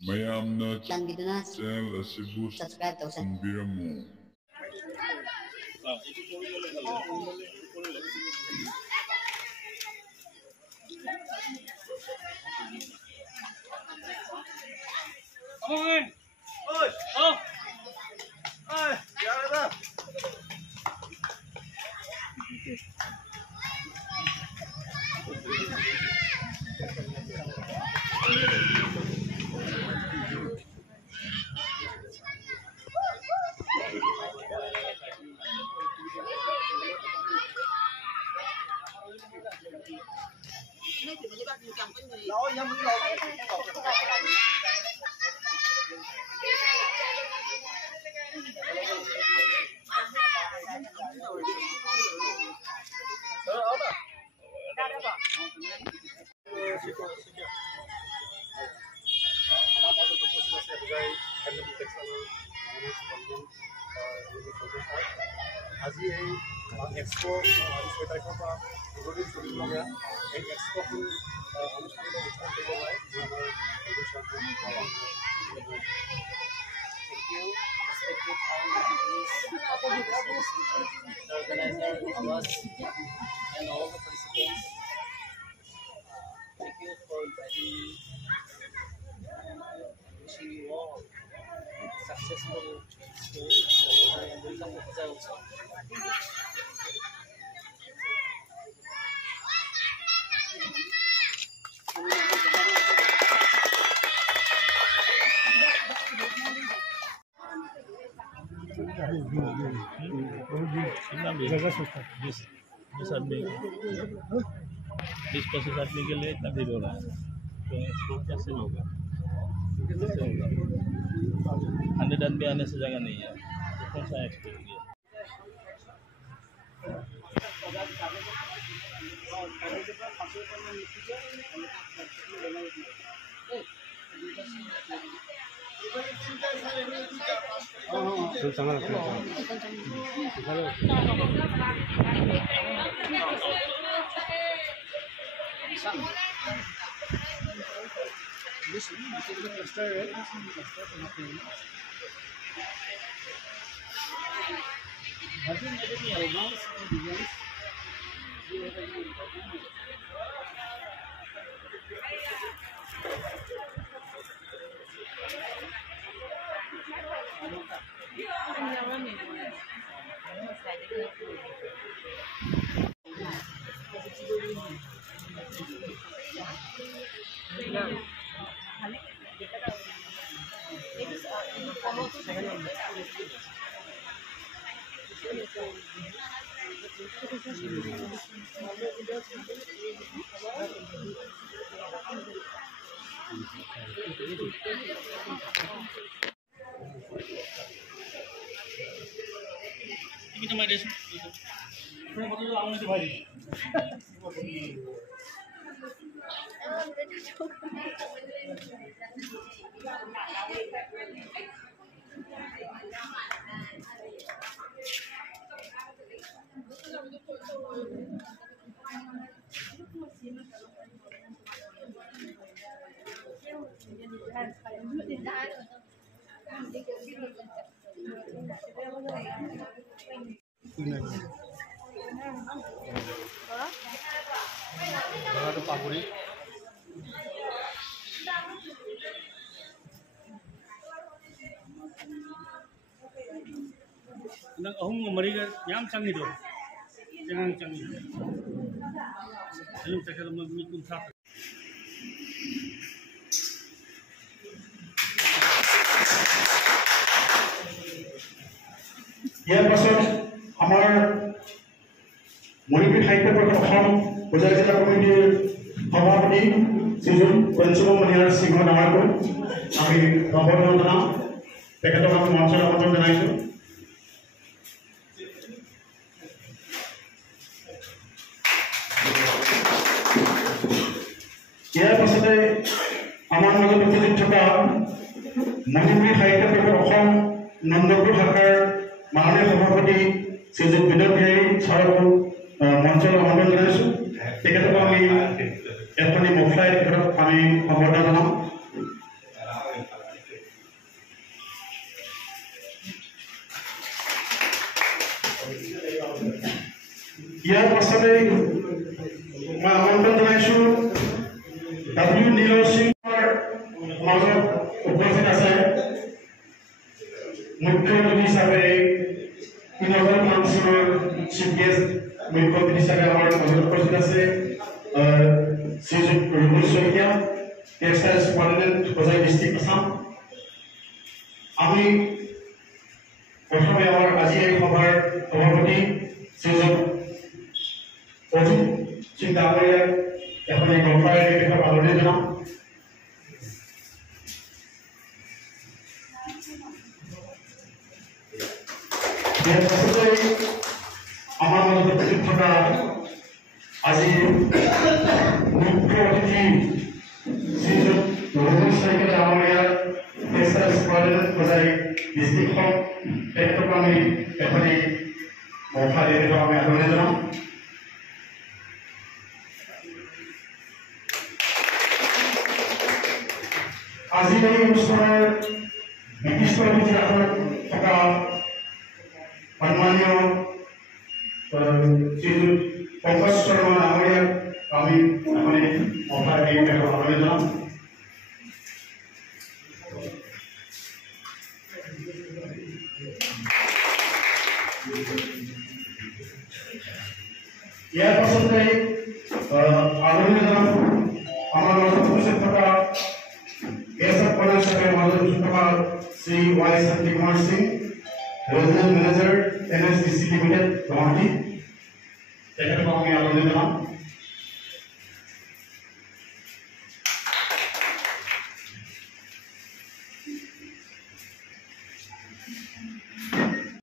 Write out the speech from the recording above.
mayamna Langitna channel asibu subscribe tausan. tambiramu. আজি এই expo ছয়তাৰিখৰ উদ্বোধন চলিবলগীয়া এই এক্সপো অনুষ্ঠানটো উদ্বোধন কৰিব পাৰে and all the participants. Thank you for inviting me. Wishing you all successful school and welcome to Puzai also. बीस पच्चीस आदमी के लिए इतना भीड़ हो रहा है तो इसको कैसे होगा 100 आदमी आने से जगह नहीं है तो कौन सा एक्सपो हो गया nang ahum mariga yam changi do jangan changi belum tak kalau mengikut sah ইয়াৰ পাছত আমাৰ মণিপুৰ সাহিত্য পৰিষদ অসম বজাৰ জিলা কমিটিৰ সভাপতি শ্ৰীযুত পঞ্চম মণিয়াৰ সিংহ ডাঙৰকৈ আমি অভিনন্দন জনাওঁ তেখেতক আমি মঞ্চলৈ আমন্ত্ৰণ জনাইছোঁ ইয়াৰ পাছতে আমাৰ মাজত উপস্থিত থকা মণিপুৰী সাহিত্য পৰিষদ অসম নন্দপুৰ শাখাৰ মাননীয় সভাপতি শ্ৰীযুত বিনোদ বিহাৰী ছাৰক মঞ্চলৈ আমন্ত্ৰণ জনাইছোঁ তেখেতক আমি এখনি মফলাই তেখেতক আমি সম্বৰ্ধনা জনাওঁ ইয়াৰ পাছতে মই আমন্ত্ৰণ জনাইছোঁ W নীলৰ সিঙৰ মাজত উপস্থিত আছে মুখ্য অতিথি হিচাপে নগৰ কাউন্সিলৰ চিফ গেষ্ট মুখ্য অতিথি হিচাপে আমাৰ মাজত উপস্থিত আছে শ্ৰীযুত Rubul Saikia textile superintendent Hojai district Assam. আমি প্ৰথমে আমাৰ আজি এই সভাৰ সভাপতি শ্ৰীযুত অজিত সিং ডাঙৰীয়াক এখন এই গল্পাৰে তেখেতক আদৰণি জনাম। ইয়াৰ পাছতে আমাৰ মাজত উপস্থিত থকা আজি মুখ্য অতিথি শ্ৰীযুত ৰুবুল শইকীয়া ডাঙৰীয়া টেক্সটাইল সুপাৰিনটেণ্ডেণ্ট হোজাই ডিষ্ট্ৰিক্টখন তেখেতক আমি এখনি মৌকা দি তেখেতক আমি আদৰণি জনাম। আজি এই অনুষ্ঠানৰ বিশিষ্ট অতিথি আসনত থকা সন্মানীয় শ্ৰীযুত পংকজ শৰ্মা ডাঙৰীয়াক আমি এখনি মৌকা দি তেখেতক আদৰণি জনাম। ইয়াৰ পাছতে আদৰণি জনাম আমাৰ মাজত উপস্থিত থকা গেষ্ট অফ অনাৰ হিচাপে মাজত উপস্থিত থকা শ্ৰী ৱাই শান্তি Kumar Singh regional manager NSDC limited Guwahati তেখেতক আমি আদৰণি জনাম।